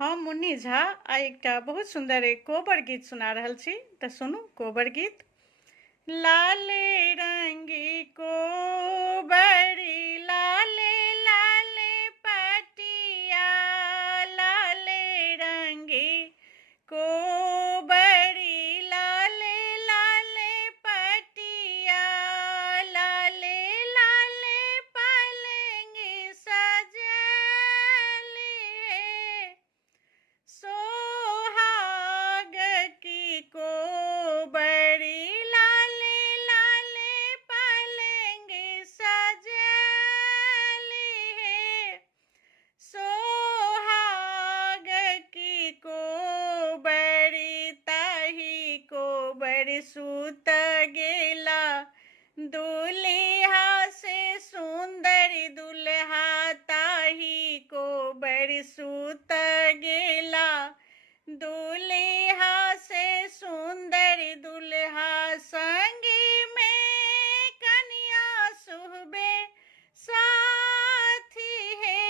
हम मुन्नी झा आ एकटा बहुत सुंदर एक कोबर गीत सुना रहल छी तऽ सुनू कोबर गीत। लाले रंगी कोबरी लाले लाले पटिया, लाले रंगी कोबरी लाले लाले पटिया, लाले लाले पलंगी सजली है, सोहाग की कोबरी लाले लाले पलंगी सजली है, सोहाग की कोबरी ताही कोबर सूत गेला, दुल्हा से सुंदर दुल्हा ताही कोबर सूत गेला, दुल्हा से सुंदर दुल्हा संगी में कन्या सुहबे साथी है,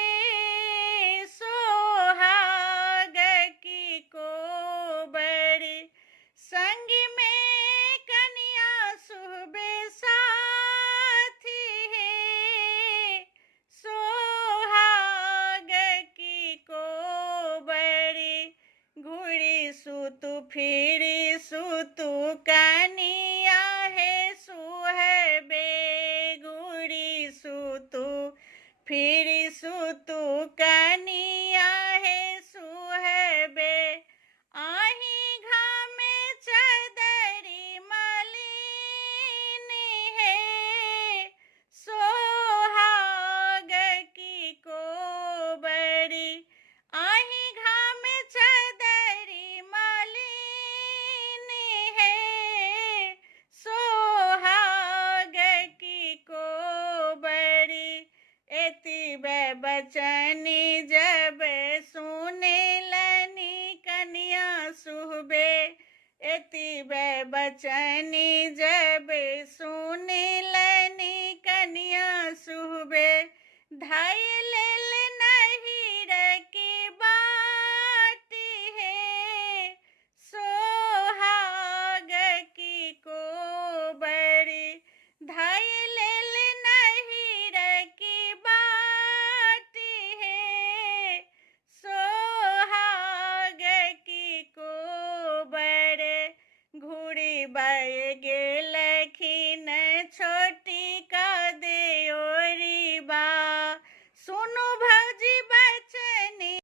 सोहाग की कोबरी संग में कन्या सुहबे साथी है, सोहाग की कोबरी घुड़ी सुतु फिरी सुतु कनिया है सुहबे, घुड़ी सुतु फिरी सुतु कनिया है सुहबे, आही घामे चदरी मलिनी है, सोहाग की कोबरी आही घामे चदरी मलिनी है, सोहाग की कोबरी एति बचनी जब सुने लनी कन्या सुहबे, एति बचन